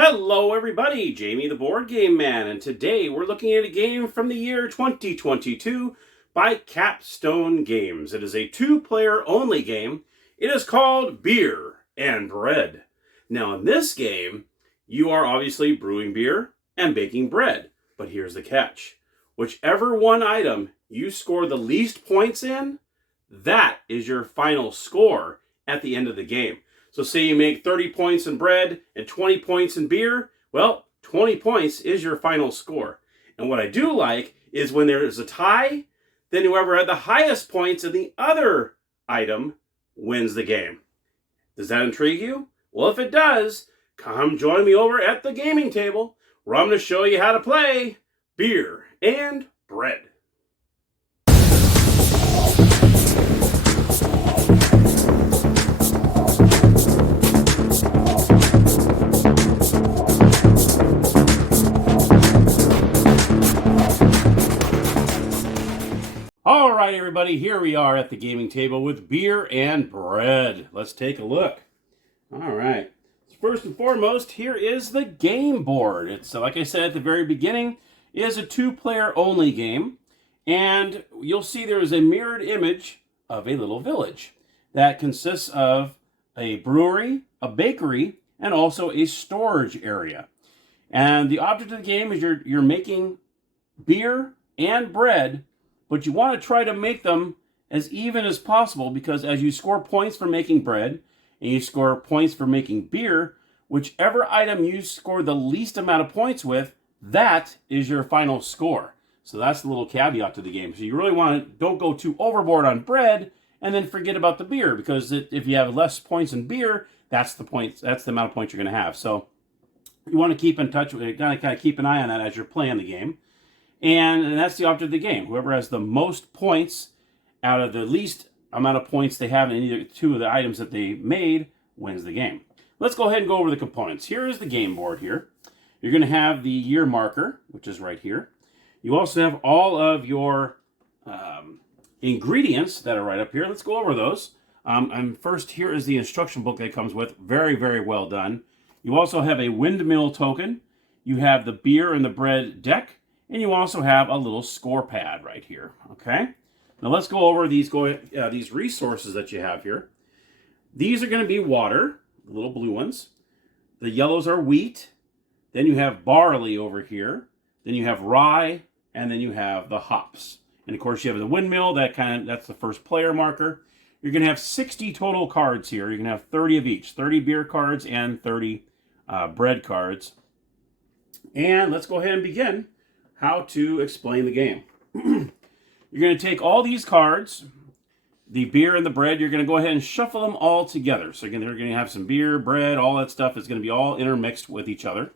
Hello everybody, Jamie the Board Game Man, and today we're looking at a game from the year 2022 by Capstone Games. It is a two-player only game. It is called Beer and Bread. Now in this game, you are obviously brewing beer and baking bread, but here's the catch. Whichever one item you score the least points in, that is your final score at the end of the game. So say you make 30 points in bread and 20 points in beer, well, 20 points is your final score. And what I do like is when there is a tie, then whoever had the highest points in the other item wins the game. Does that intrigue you? Well, if it does, come join me over at the gaming table where I'm going to show you how to play Beer and Bread. All right, everybody, here we are at the gaming table with Beer and Bread. Let's take a look. All right. First and foremost, here is the game board. It's, like I said at the very beginning, it is a two-player only game. And you'll see there is a mirrored image of a little village that consists of a brewery, a bakery, and also a storage area. And the object of the game is you're making beer and bread, but you want to try to make them as even as possible, because as you score points for making bread and you score points for making beer, whichever item you score the least amount of points with, that is your final score. So that's the little caveat to the game. So you really don't go too overboard on bread and then forget about the beer, because if you have less points in beer, that's the amount of points you're going to have. So you want to keep in touch with it, kind of keep an eye on that as you're playing the game. And that's the object of the game. Whoever has the most points out of the least amount of points they have in either two of the items that they made wins the game. Let's go ahead and go over the components. Here is the game board here. You're going to have the year marker, which is right here. You also have all of your ingredients that are right up here. Let's go over those. And first, here is the instruction book that comes with. Very, very well done. You also have a windmill token. You have the beer and the bread deck. And you also have a little score pad right here, okay? Now let's go over these resources that you have here. These are going to be water, the little blue ones. The yellows are wheat. Then you have barley over here. Then you have rye, and then you have the hops. And of course you have the windmill, that's the first player marker. You're going to have 60 total cards here. You're going to have 30 of each, 30 beer cards and 30 bread cards. And let's go ahead and begin how to explain the game. You're going to take all these cards, the beer and the bread, you're going to go ahead and shuffle them all together. So again, they're going to have some beer, bread, all that stuff is going to be all intermixed with each other.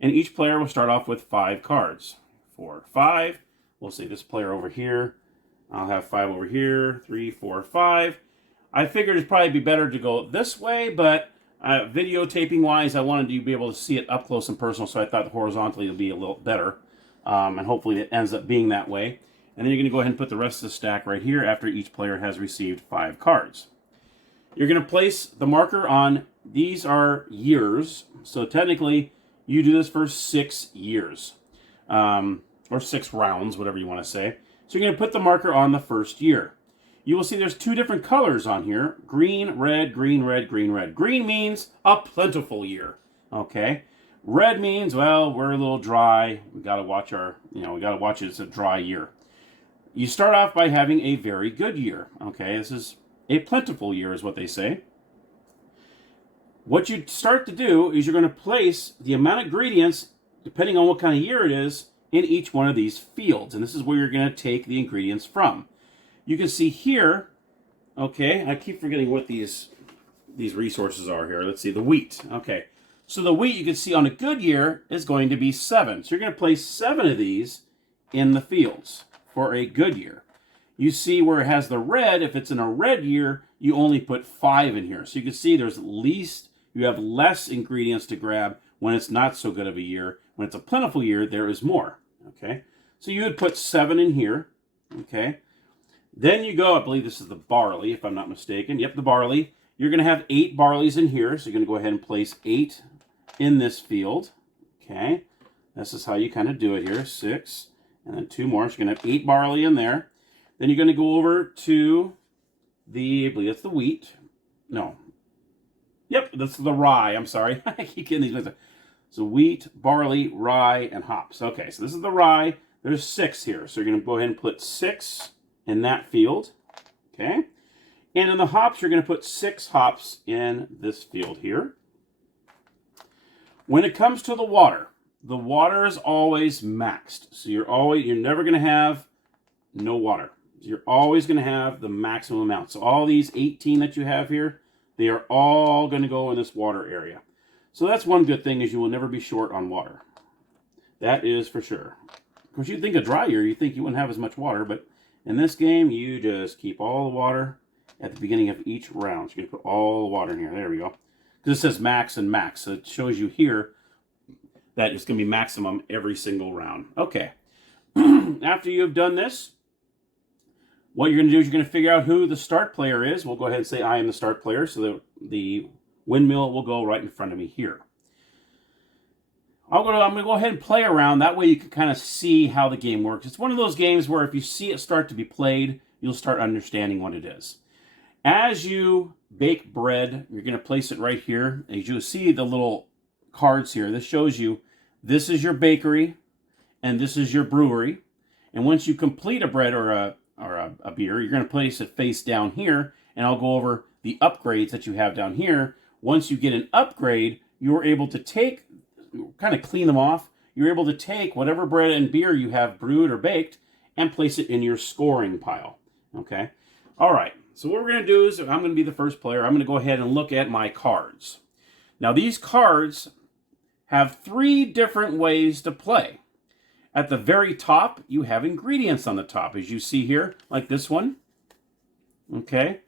And each player will start off with 5 cards. 4, 5. We'll see this player over here. I'll have 5 over here. 3, 4, 5. I figured it'd probably be better to go this way, but videotaping wise, I wanted to be able to see it up close and personal, so I thought horizontally would be a little better. And hopefully it ends up being that way. And then you're going to go ahead and put the rest of the stack right here after each player has received 5 cards. You're going to place the marker on, these are years, so technically you do this for 6 years, or 6 rounds, whatever you want to say. So you're going to put the marker on the first year. You will see there's 2 different colors on here, green, red, green, red, green, red. Green means a plentiful year, okay? Red means, well, we're a little dry. We got to watch it's a dry year. You start off by having a very good year. Okay, this is a plentiful year is what they say. What you start to do is you're going to place the amount of ingredients, depending on what kind of year it is, in each one of these fields. And this is where you're going to take the ingredients from. You can see here, okay, I keep forgetting what these resources are here. Let's see, the wheat. Okay. So the wheat, you can see on a good year, is going to be 7. So you're going to place 7 of these in the fields for a good year. You see where it has the red, if it's in a red year, you only put 5 in here. So you can see you have less ingredients to grab when it's not so good of a year. When it's a plentiful year, there is more. Okay, so you would put 7 in here. Okay, then you go, I believe this is the barley, if I'm not mistaken. Yep, the barley. You're going to have 8 barleys in here, so you're going to go ahead and place 8 in this field. Okay, this is how you kind of do it here. 6, and then 2 more. So you're going to have 8 barley in there. Then you're going to go over to I believe that's the wheat. No. Yep, that's the rye. I'm sorry. I keep getting these mixed up. So wheat, barley, rye, and hops. Okay, so this is the rye. There's 6 here. So you're going to go ahead and put 6 in that field. Okay. And in the hops, you're going to put 6 hops in this field here. When it comes to the water is always maxed. So you're never going to have no water. You're always going to have the maximum amount. So all these 18 that you have here, they are all going to go in this water area. So that's one good thing, is you will never be short on water. That is for sure. Of course, you'd think a dry year, you think you wouldn't have as much water, but in this game, you just keep all the water at the beginning of each round. So you're going to put all the water in here. There we go. Because it says max and max. So it shows you here that it's going to be maximum every single round. Okay. After you've done this, what you're going to do is you're going to figure out who the start player is. We'll go ahead and say I am the start player. So the windmill will go right in front of me here. I'm going to go ahead and play around. That way you can kind of see how the game works. It's one of those games where if you see it start to be played, you'll start understanding what it is. As you bake bread, you're going to place it right here. As you see the little cards here, this shows you this is your bakery and this is your brewery. And once you complete a bread or a beer, you're going to place it face down here, and I'll go over the upgrades that you have down here. Once you get an upgrade, you're able to take, kind of clean them off. You're able to take whatever bread and beer you have brewed or baked and place it in your scoring pile. Okay? All right. So what we're going to do is, I'm going to be the first player. I'm going to go ahead and look at my cards. Now, these cards have 3 different ways to play. At the very top, you have ingredients on the top, as you see here, like this one, okay,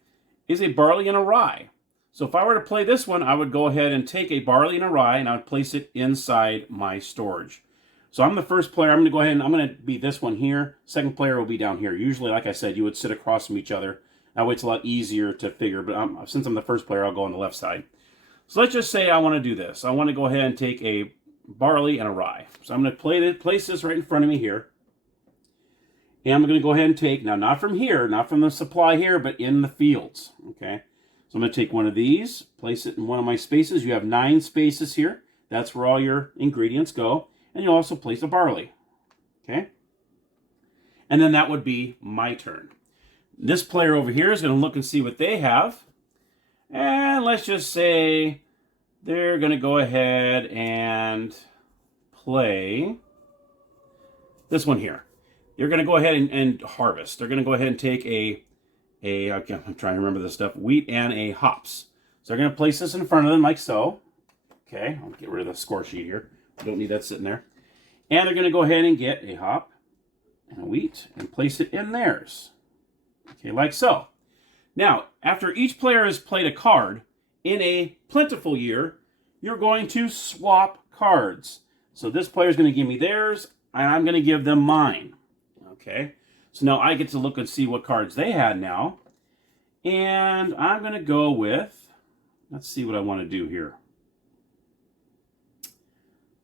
is a barley and a rye. So if I were to play this one, I would go ahead and take a barley and a rye, and I would place it inside my storage. So I'm the first player. I'm going to go ahead and I'm going to be this one here. Second player will be down here. Usually, like I said, you would sit across from each other. That way it's a lot easier to figure, but since I'm the first player, I'll go on the left side. So let's just say I want to do this. I want to go ahead and take a barley and a rye. So I'm going to place this right in front of me here. And I'm going to go ahead and take, now not from here, not from the supply here, but in the fields. Okay. So I'm going to take one of these, place it in one of my spaces. You have 9 spaces here. That's where all your ingredients go. And you'll also place a barley. Okay. And then that would be my turn. This player over here is going to look and see what they have. And let's just say they're going to go ahead and play this one here. You're going to go ahead and harvest. They're going to go ahead and take I'm trying to remember this stuff, wheat and a hops. So they're going to place this in front of them like so. Okay, I'll get rid of the score sheet here. I don't need that sitting there. And they're going to go ahead and get a hop and a wheat and place it in theirs. Okay, like so. Now, after each player has played a card, in a plentiful year, you're going to swap cards. So this player is going to give me theirs, and I'm going to give them mine. Okay, so now I get to look and see what cards they had now. And I'm going to go with, let's see what I want to do here.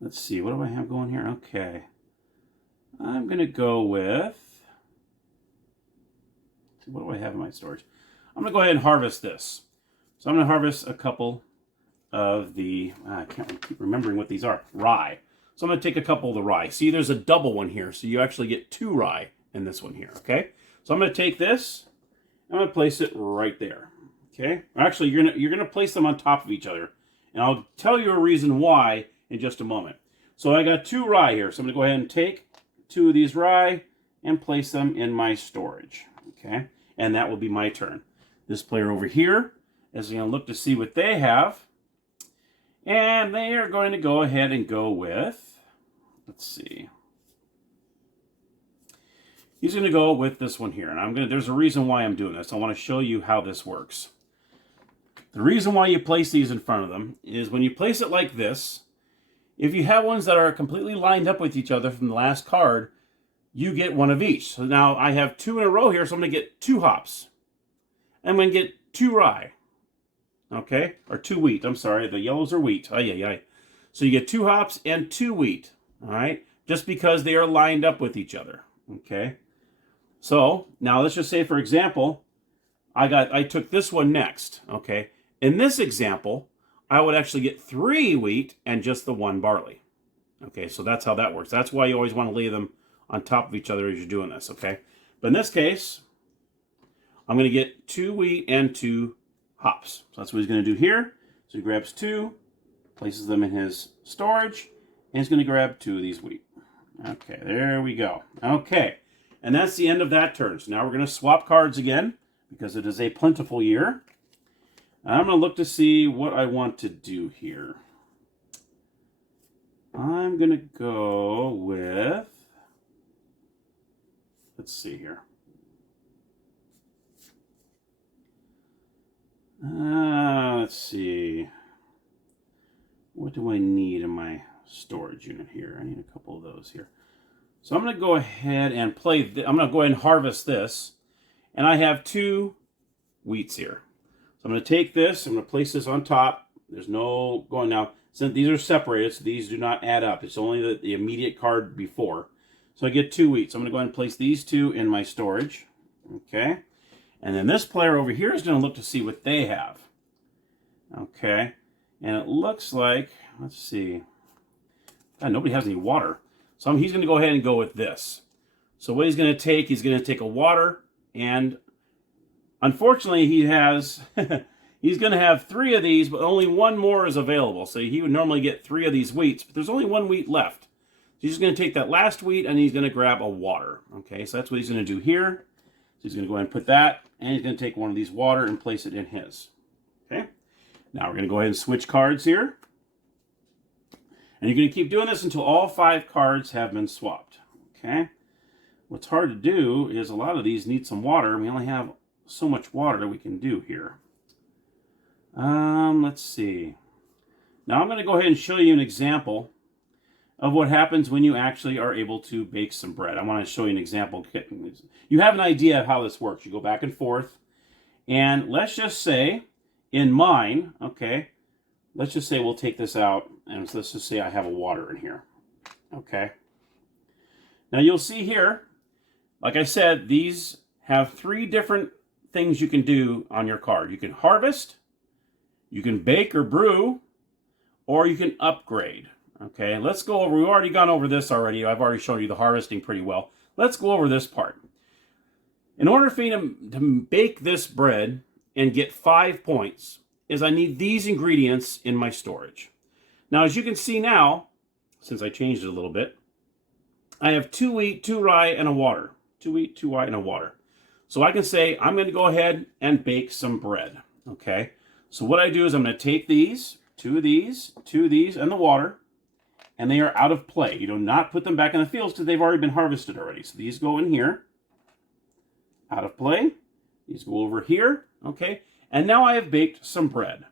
Let's see, what do I have going here? Okay, I'm going to go with, what do I have in my storage? I'm going to go ahead and harvest this. So I'm going to harvest a couple of the, I can't keep remembering what these are, rye. So I'm going to take a couple of the rye. See, there's a double one here, so you actually get 2 rye in this one here, okay? So I'm going to take this, I'm going to place it right there, okay? Actually, you're going to place them on top of each other, and I'll tell you a reason why in just a moment. So I got 2 rye here, so I'm going to go ahead and take 2 of these rye and place them in my storage, okay? And that will be my turn. This player over here is going to look to see what they have. And they are going to go ahead and go with, let's see. He's going to go with this one here. And there's a reason why I'm doing this. I want to show you how this works. The reason why you place these in front of them is when you place it like this, if you have ones that are completely lined up with each other from the last card, you get 1 of each. So now I have 2 in a row here, so I'm going to get 2 hops. I'm going to get 2 rye. Okay? Or 2 wheat. I'm sorry. The yellows are wheat. Ay, ay, ay. So you get 2 hops and 2 wheat, all right? Just because they are lined up with each other, okay? So now let's just say, for example, I took this one next, okay? In this example, I would actually get 3 wheat and just the 1 barley. Okay, so that's how that works. That's why you always want to lay them on top of each other as you're doing this, okay? But in this case, I'm going to get 2 wheat and 2 hops. So that's what he's going to do here. So he grabs 2, places them in his storage, and he's going to grab 2 of these wheat. Okay, there we go. Okay, and that's the end of that turn. So now we're going to swap cards again, because it is a plentiful year. I'm going to look to see what I want to do here. I'm going to go with, let's see here. Let's see. What do I need in my storage unit here? I need a couple of those here. So I'm going to go ahead and I'm going to go ahead and harvest this. And I have 2 wheats here. So I'm going to take this, I'm going to place this on top. There's no going now. Since these are separated, so these do not add up. It's only the immediate card before. So I get 2 wheat. So I'm going to go ahead and place these 2 in my storage. Okay. And then this player over here is going to look to see what they have. Okay. And it looks like, let's see. God, nobody has any water. So he's going to go ahead and go with this. So what he's going to take a water, and unfortunately he has, he's going to have 3 of these, but only 1 more is available. So he would normally get 3 of these wheats, but there's only 1 wheat left. So he's just going to take that last wheat and he's going to grab a water. Okay, so that's what he's going to do here. So he's going to go ahead and put that, and he's going to take one of these water and place it in his. Okay, now we're going to go ahead and switch cards here. And you're going to keep doing this until all 5 cards have been swapped. Okay, what's hard to do is a lot of these need some water. We only have so much water we can do here. Let's see. Now I'm going to go ahead and show you an example of what happens when you actually are able to bake some bread. I want to show you an example. You have an idea of how this works. You go back and forth, and let's just say in mine, okay, let's just say we'll take this out, and let's just say I have a water in here. Okay. Now you'll see here, like I said, these have 3 different things you can do on your card. You can harvest, you can bake or brew, or you can upgrade. Okay, let's go over, we've already gone over this already. I've already shown you the harvesting pretty well. Let's go over this part. In order for me to bake this bread and get 5 points, is I need these ingredients in my storage. Now, as you can see now, since I changed it a little bit, I have 2 wheat, 2 rye, and a water. 2 wheat, 2 rye, and a water. So I can say, I'm going to go ahead and bake some bread. Okay, so what I do is I'm going to take these, 2 of these, 2 of these, and the water, and they are out of play. You do not put them back in the fields because they've already been harvested already. So these go in here, out of play. These go over here, okay? And now I have baked some bread.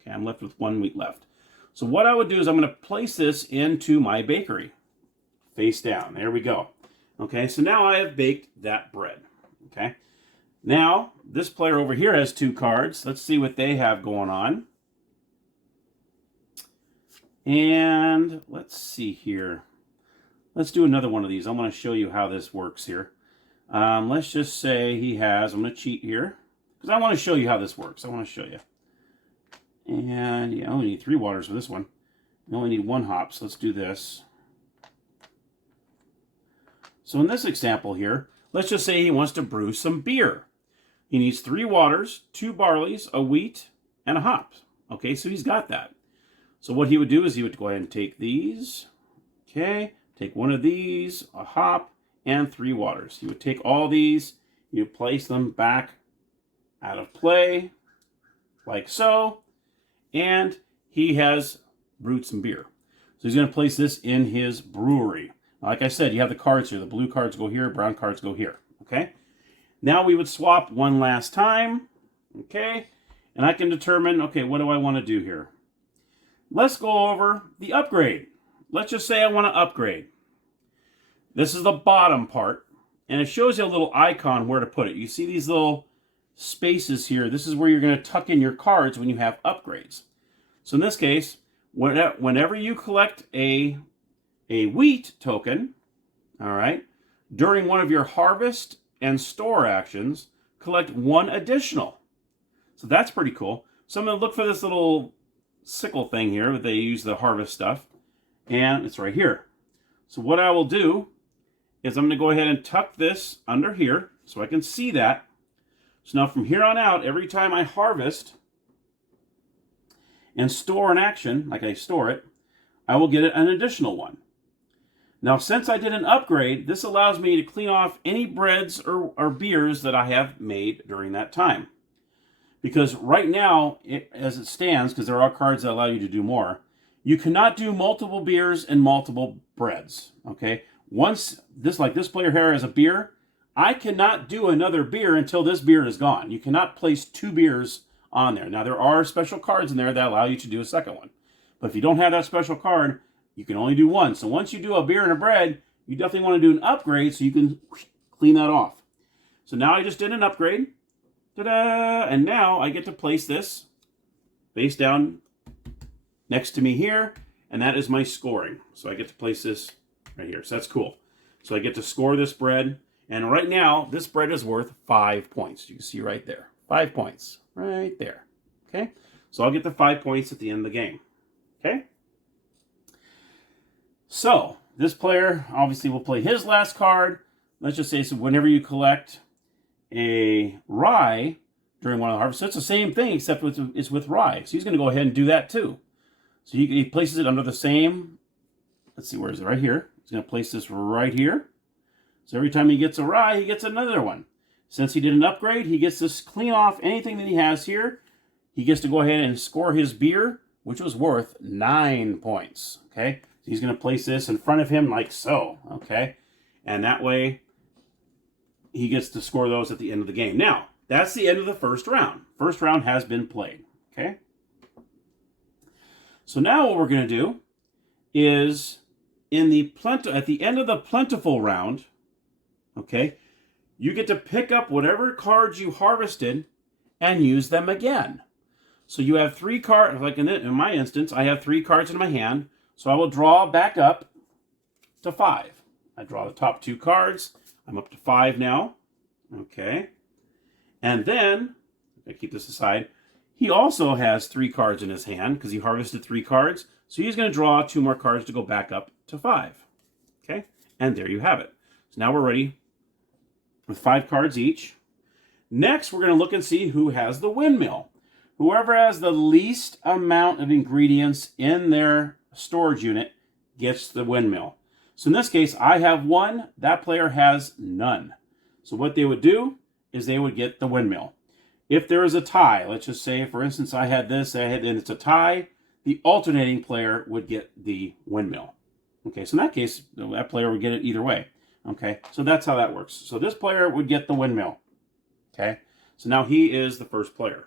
Okay, I'm left with 1 wheat left. So what I would do is I'm going to place this into my bakery, face down. There we go. Okay, so now I have baked that bread. Okay, now this player over here has 2 cards. Let's see what they have going on. And let's see here. Let's do another one of these. I want to show you how this works here. Let's just say he has, I'm going to cheat here, because I want to show you how this works. I want to show you. And yeah, I only need 3 waters for this one. I only need 1 hop, so let's do this. So in this example here, let's just say he wants to brew some beer. He needs 3 waters, 2 barleys, a wheat, and a hop. Okay, so he's got that. So what he would do is he would go ahead and take these, okay, take 1 of these, a hop, and 3 waters. He would take all these, he would place them back out of play, like so, and he has brewed some beer. So he's going to place this in his brewery. Like I said, you have the cards here. The blue cards go here, brown cards go here, okay? Now we would swap one last time, okay? And I can determine, okay, what do I want to do here? Let's go over the upgrade. Let's just say I want to upgrade. This is the bottom part, and it shows you a little icon where to put it. You see these little spaces here. This is where you're going to tuck in your cards when you have upgrades. So in this case, Whenever you collect a wheat token, all right, during one of your harvest and store actions, collect one additional. So that's pretty cool. So I'm going to look for this little sickle thing here that they use the harvest stuff, and it's right here. So what I will do is I'm going to go ahead and tuck this under here so I can see that. So now from here on out, every time I harvest and store an action, like I store it, I will get an additional one. Now, since I did an upgrade, this allows me to clean off any breads or beers that I have made during that time. Because right now, as it stands, because there are cards that allow you to do more, you cannot do multiple beers and multiple breads, okay? Once, this player here has a beer, I cannot do another beer until this beer is gone. You cannot place 2 beers on there. Now, there are special cards in there that allow you to do a second one. But if you don't have that special card, you can only do one. So once you do a beer and a bread, you definitely want to do an upgrade so you can clean that off. So now I just did an upgrade. Ta-da! And now I get to place this face down next to me here, and that is my scoring. So I get to place this right here. So that's cool. So I get to score this bread, and right now this bread is worth 5 points. You can see right there. 5 points. Right there. Okay? So I'll get the 5 points at the end of the game. Okay? So, this player obviously will play his last card. Let's just say, so whenever you collect a rye during one of the harvests, so it's the same thing except it's with rye. So he's going to go ahead and do that too. So he places it under the same, let's see, where is it? Right here. He's going to place this right here. So every time he gets a rye, he gets another one. Since he did an upgrade, he gets to clean off anything that he has here. He gets to go ahead and score his beer, which was worth 9 points. Okay? So he's going to place this in front of him like so. Okay? And that way, he gets to score those at the end of the game. Now, that's the end of the first round. First round has been played. Okay? So now what we're going to do is at the end of the plentiful round, okay, you get to pick up whatever cards you harvested and use them again. So you have 3 cards, like in my instance, I have 3 cards in my hand, so I will draw back up to 5. I draw the top 2 cards. I'm up to 5 now. Okay. And then, I keep this aside, he also has 3 cards in his hand because he harvested 3 cards. So he's going to draw 2 more cards to go back up to 5. Okay. And there you have it. So now we're ready with 5 cards each. Next, we're going to look and see who has the windmill. Whoever has the least amount of ingredients in their storage unit gets the windmill. So in this case, I have 1. That player has none. So what they would do is they would get the windmill. If there is a tie, let's just say, for instance, I had this, and it's a tie, the alternating player would get the windmill. Okay, so in that case, that player would get it either way. Okay, so that's how that works. So this player would get the windmill. Okay, so now he is the first player.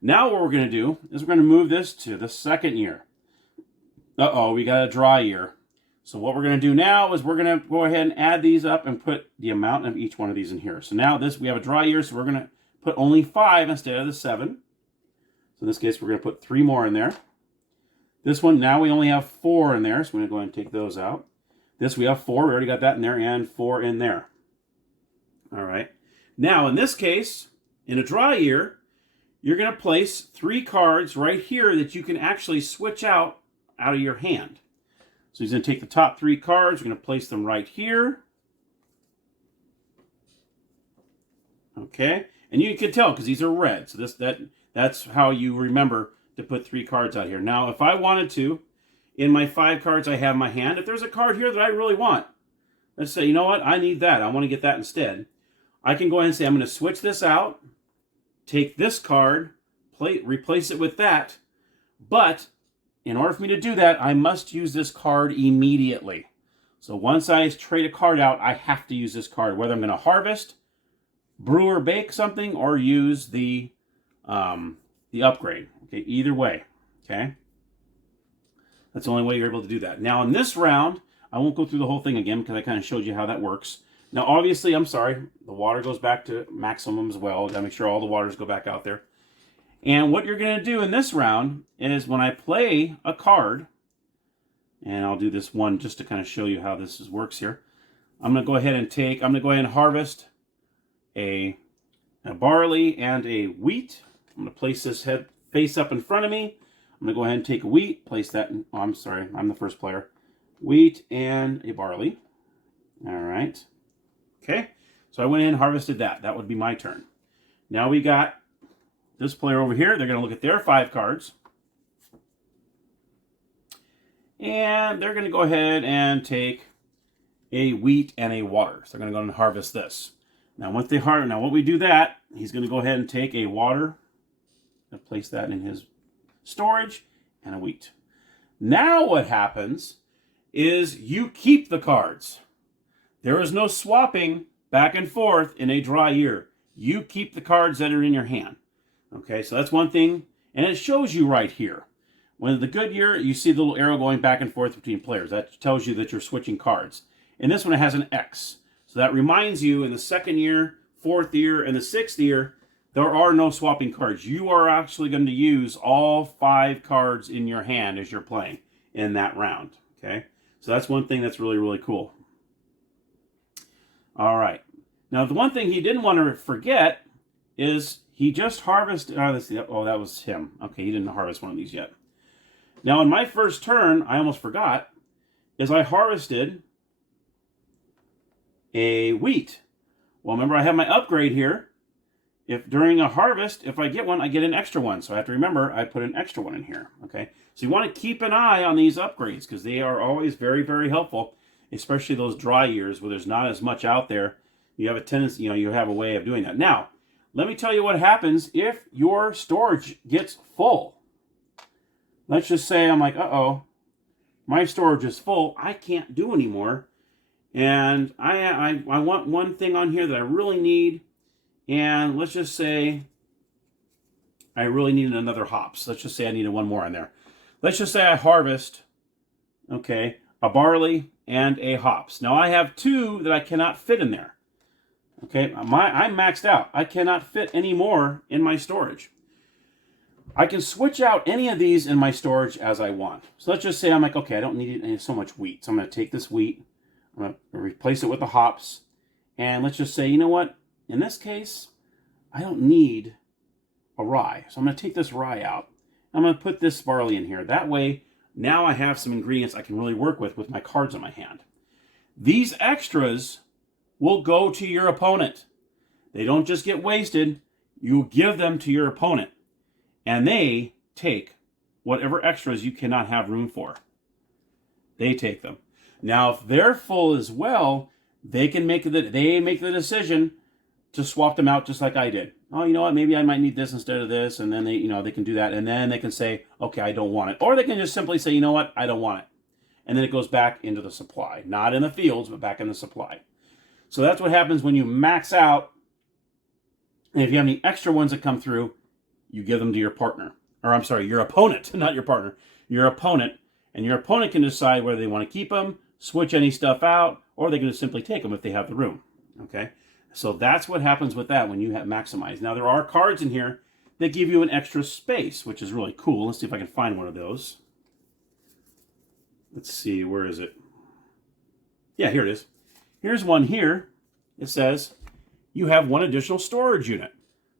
Now what we're going to do is we're going to move this to the second year. Uh-oh, we got a dry year. So what we're going to do now is we're going to go ahead and add these up and put the amount of each one of these in here. So now we have a dry year, so we're going to put only 5 instead of the 7. So in this case, we're going to put 3 more in there. This one, now we only have 4 in there, so we're going to go ahead and take those out. This, we have 4. We already got that in there, and 4 in there. All right. Now, in this case, in a dry year, you're going to place 3 cards right here that you can actually switch out of your hand. So he's going to take the top 3 cards. We're going to place them right here. Okay. And you can tell because these are red. So that's how you remember to put 3 cards out here. Now, if I wanted to, in my 5 cards I have in my hand, if there's a card here that I really want, let's say, you know what, I need that. I want to get that instead. I can go ahead and say, I'm going to switch this out, take this card, replace it with that, but in order for me to do that, I must use this card immediately. So once I trade a card out, I have to use this card, whether I'm going to harvest, brew or bake something, or use the upgrade. Okay, either way. Okay, that's the only way you're able to do that. Now in this round, I won't go through the whole thing again because I kind of showed you how that works. Now obviously, I'm sorry, the water goes back to maximum as well. Got to make sure all the waters go back out there. And what you're going to do in this round is when I play a card, and I'll do this one just to kind of show you how this works here. I'm going to go ahead and harvest a barley and a wheat. I'm going to place this head face up in front of me. I'm going to go ahead and take a wheat, place that in, oh, I'm sorry, I'm the first player. Wheat and a barley. All right. Okay, so I went in and harvested that. That would be my turn. Now we got this player over here. They're going to look at their 5 cards. And they're going to go ahead and take a wheat and a water. So they're going to go and harvest this. Now, once they now what we do that, he's going to go ahead and take a water and place that in his storage and a wheat. Now what happens is you keep the cards. There is no swapping back and forth in a dry year. You keep the cards that are in your hand. Okay, so that's one thing. And it shows you right here. When the good year, you see the little arrow going back and forth between players. That tells you that you're switching cards. In this one, it has an X. So that reminds you in the 2nd year, 4th year, and the 6th year, there are no swapping cards. You are actually going to use all 5 cards in your hand as you're playing in that round. Okay, so that's one thing that's really, really cool. All right. Now, the one thing he didn't want to forget is he just harvested. Oh, that was him. Okay, he didn't harvest one of these yet. Now, in my first turn, I almost forgot, is I harvested a wheat. Well, remember, I have my upgrade here. If during a harvest, if I get one, I get an extra one. So I have to remember, I put an extra one in here. Okay, so you want to keep an eye on these upgrades because they are always very, very helpful, especially those dry years where there's not as much out there. You have a tendency, you have a way of doing that. Now, let me tell you what happens if your storage gets full. Let's just say I'm like, uh-oh, my storage is full. I can't do anymore. And I want one thing on here that I really need. And let's just say I really need another hops. Let's just say I needed one more in there. Let's just say I harvest, okay, a barley and a hops. Now I have 2 that I cannot fit in there. Okay, I'm maxed out. I cannot fit any more in my storage. I can switch out any of these in my storage as I want. So let's just say I'm like, okay, I don't need so much wheat. So I'm going to take this wheat, I'm going to replace it with the hops. And let's just say, you know what? In this case, I don't need a rye. So I'm going to take this rye out. I'm going to put this barley in here. That way, now I have some ingredients I can really work with my cards in my hand. These extras will go to your opponent. They don't just get wasted. You give them to your opponent. And they take whatever extras you cannot have room for. They take them. Now, if they're full as well, they make the decision to swap them out just like I did. Oh, you know what? Maybe I might need this instead of this. And then they can do that. And then they can say, okay, I don't want it. Or they can just simply say, you know what? I don't want it. And then it goes back into the supply. Not in the fields, but back in the supply. So that's what happens when you max out. And if you have any extra ones that come through, you give them to your partner. Or I'm sorry, your opponent, not your partner. Your opponent. And your opponent can decide whether they want to keep them, switch any stuff out, or they can just simply take them if they have the room. Okay? So that's what happens with that when you have maximized. Now, there are cards in here that give you an extra space, which is really cool. Let's see if I can find one of those. Let's see, where is it? Yeah, here it is. Here's one here. It says you have 1 additional storage unit.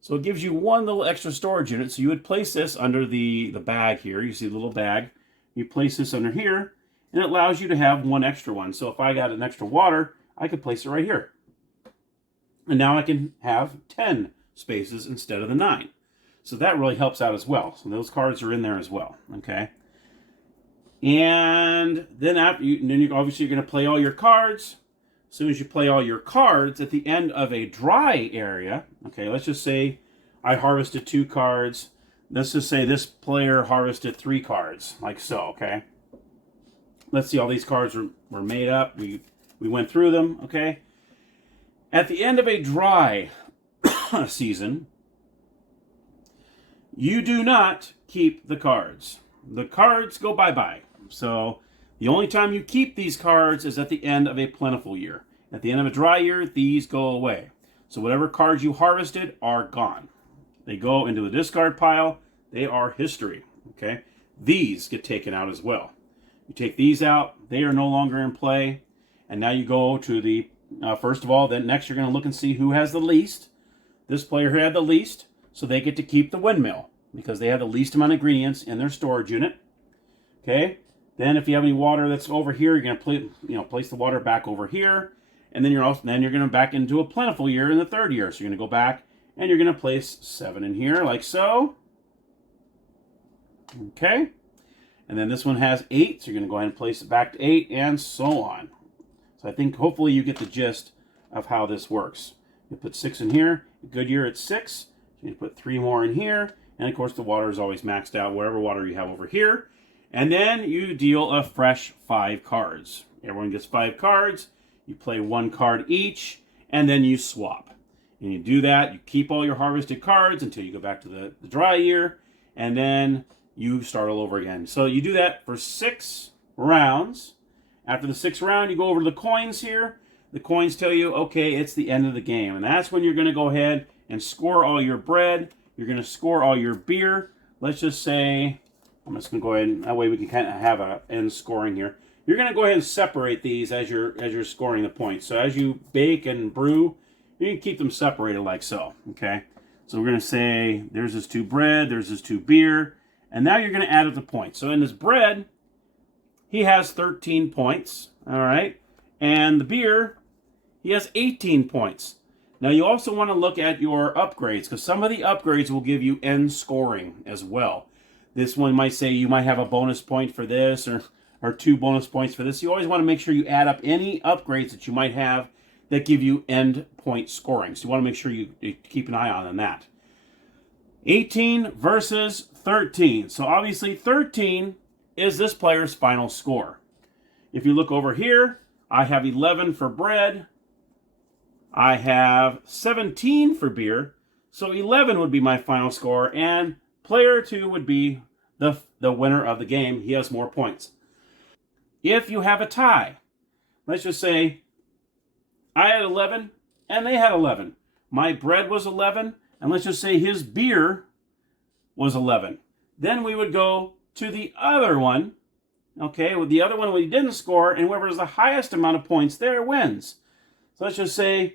So it gives you 1 little extra storage unit. So you would place this under the bag here. You see the little bag. You place this under here, and it allows you to have 1 extra one. So if I got an extra water, I could place it right here. And now I can have 10 spaces instead of the 9. So that really helps out as well. So those cards are in there as well. Okay. And then obviously you're going to play all your cards. As soon as you play all your cards, at the end of a dry area, okay, let's just say I harvested 2 cards. Let's just say this player harvested 3 cards, like so, okay? Let's see, all these cards were made up. We went through them, okay? At the end of a dry season, you do not keep the cards. The cards go bye-bye. So the only time you keep these cards is at the end of a plentiful year. At the end of a dry year, these go away. So whatever cards you harvested are gone. They go into the discard pile. They are history. Okay, these get taken out as well. You take these out. They are no longer in play. And now you go to the, first of all, then next you're going to look and see who has the least. This player who had the least, so they get to keep the windmill because they have the least amount of ingredients in their storage unit. Okay, then if you have any water that's over here, you're going to place the water back over here. And then you're going to back into a plentiful year in the third year. So you're going to go back and you're going to place 7 in here like so. Okay. And then this one has 8, so you're going to go ahead and place it back to 8 and so on. So I think hopefully you get the gist of how this works. You put 6 in here. Good year at 6. So you put 3 more in here. And of course the water is always maxed out, whatever water you have over here. And then you deal a fresh 5 cards. Everyone gets 5 cards. You play 1 card each, and then you swap. And you do that, you keep all your harvested cards until you go back to the dry year, and then you start all over again. So you do that for 6 rounds. After the 6th round, you go over to the coins here. The coins tell you, okay, it's the end of the game. And that's when you're going to go ahead and score all your bread. You're going to score all your beer. Let's just say, I'm just going to go ahead and that way we can kind of have an end scoring here. You're going to go ahead and separate these as you're scoring the points. So as you bake and brew, you can keep them separated like so. Okay. So we're going to say there's this 2 bread, there's this 2 beer, and now you're going to add up the points. So in this bread, he has 13 points. All right. And the beer, he has 18 points. Now you also want to look at your upgrades because some of the upgrades will give you end scoring as well. This one might say you might have a bonus point for this or 2 bonus points for this. You always want to make sure you add up any upgrades that you might have that give you end point scoring. So you want to make sure you keep an eye on that. 18 versus 13. So obviously 13 is this player's final score. If you look over here, I have 11 for bread. I have 17 for beer. So 11 would be my final score, and player 2 would be the winner of the game. He has more points. If you have a tie, let's just say I had 11 and they had 11. My bread was 11, and let's just say his beer was 11. Then we would go to the other one, okay, with the other one we didn't score, and whoever has the highest amount of points there wins. So let's just say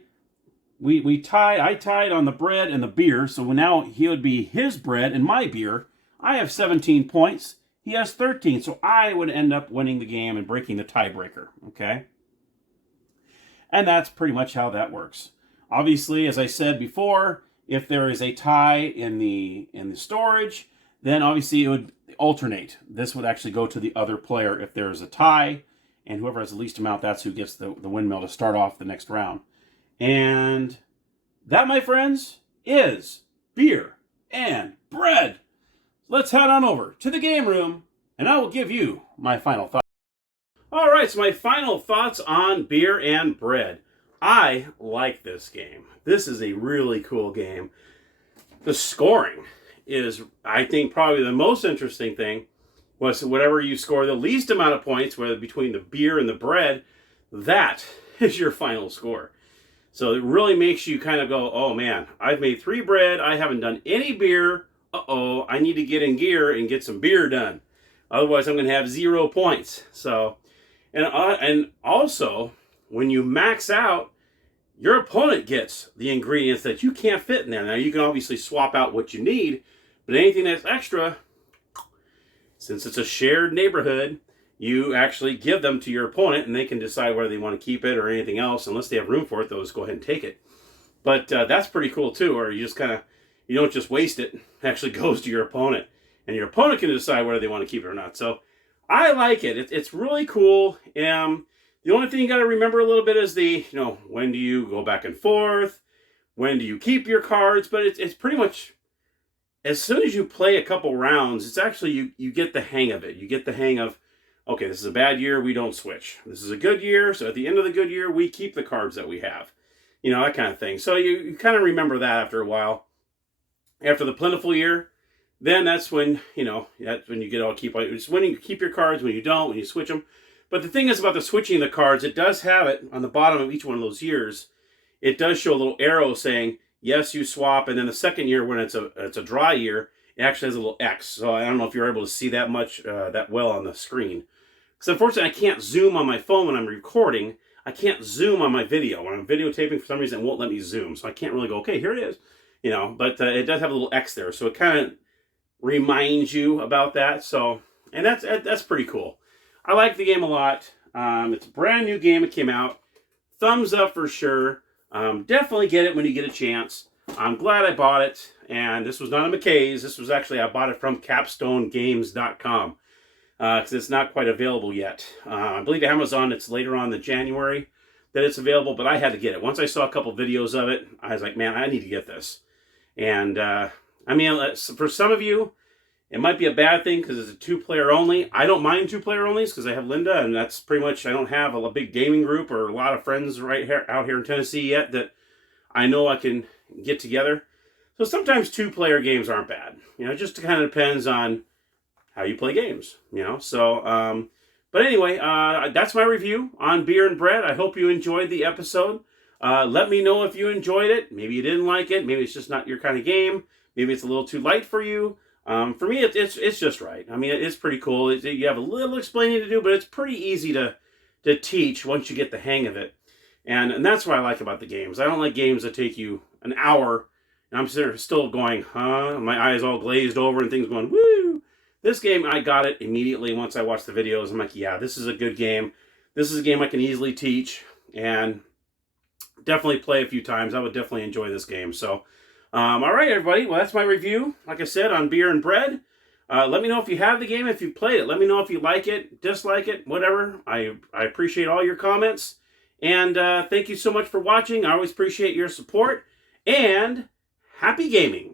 I tied on the bread and the beer, so now he would be his bread and my beer. I have 17 points. He has 13, so I would end up winning the game and breaking the tiebreaker, okay? And that's pretty much how that works. Obviously, as I said before, if there is a tie in the storage, then obviously it would alternate. This would actually go to the other player if there is a tie, and whoever has the least amount, that's who gets the windmill to start off the next round. And that, my friends, is beer and bread. Let's head on over to the game room, and I will give you my final thoughts. All right, so my final thoughts on beer and bread. I like this game. This is a really cool game. The scoring is, I think, probably the most interesting thing. Was whatever you score the least amount of points, whether between the beer and the bread, that is your final score. So it really makes you kind of go, oh man, I've made 3 bread, I haven't done any beer. Uh-oh, I need to get in gear and get some beer done. Otherwise, I'm going to have 0 points. So, and also, when you max out, your opponent gets the ingredients that you can't fit in there. Now, you can obviously swap out what you need, but anything that's extra, since it's a shared neighborhood, you actually give them to your opponent, and they can decide whether they want to keep it or anything else. Unless they have room for it, they'll just go ahead and take it. But that's pretty cool, too, or you just kind of, you don't just waste it. It actually goes to your opponent. And your opponent can decide whether they want to keep it or not. So I like it. It's really cool. The only thing you got to remember a little bit is when do you go back and forth? When do you keep your cards? But it's pretty much, as soon as you play a couple rounds, it's actually, you get the hang of it. You get the hang of, okay, this is a bad year, we don't switch. This is a good year, so at the end of the good year, we keep the cards that we have. That kind of thing. So you kind of remember that after a while. After the plentiful year, then that's when, that's when you get all it's when you keep your cards, when you don't, when you switch them. But the thing is about the switching the cards, it does have it on the bottom of each one of those years. It does show a little arrow saying, yes, you swap, and then the second year when it's a dry year, it actually has a little X. So I don't know if you're able to see that much that well on the screen. Because unfortunately, I can't zoom on my phone when I'm recording. I can't zoom on my video. When I'm videotaping, for some reason, it won't let me zoom. So I can't really go, okay, here it is. You know, but it does have a little X there. So it kind of reminds you about that. So, and that's pretty cool. I like the game a lot. It's a brand new game. It came out. Thumbs up for sure. Definitely get it when you get a chance. I'm glad I bought it. And this was not a McKay's. This was actually, I bought it from capstonegames.com. Because it's not quite available yet. I believe Amazon, it's later on in January that it's available, but I had to get it. Once I saw a couple videos of it, I was like, man, I need to get this. And, I mean, for some of you, it might be a bad thing because it's a two-player only. I don't mind two-player onlys because I have Linda, and that's pretty much, I don't have a big gaming group or a lot of friends right here out here in Tennessee yet that I know I can get together. So sometimes two-player games aren't bad. You know, it just kind of depends on how you play games, you know. So, but anyway, that's my review on Beer and Bread. I hope you enjoyed the episode. Let me know if you enjoyed it. Maybe you didn't like it. Maybe it's just not your kind of game. Maybe it's a little too light for you. For me, it's just right. I mean, it's pretty cool. You have a little explaining to do, but it's pretty easy to teach once you get the hang of it. And that's what I like about the games. I don't like games that take you an hour, and I'm still going, huh? My eyes all glazed over and things going, woo! This game, I got it immediately once I watched the videos. I'm like, yeah, this is a good game. This is a game I can easily teach and definitely play a few times. I would definitely enjoy this game. So, all right, everybody. Well, that's my review, like I said, on Beer and Bread. Let me know if you have the game, if you played it. Let me know if you like it, dislike it, whatever. I appreciate all your comments. And thank you so much for watching. I always appreciate your support. And happy gaming.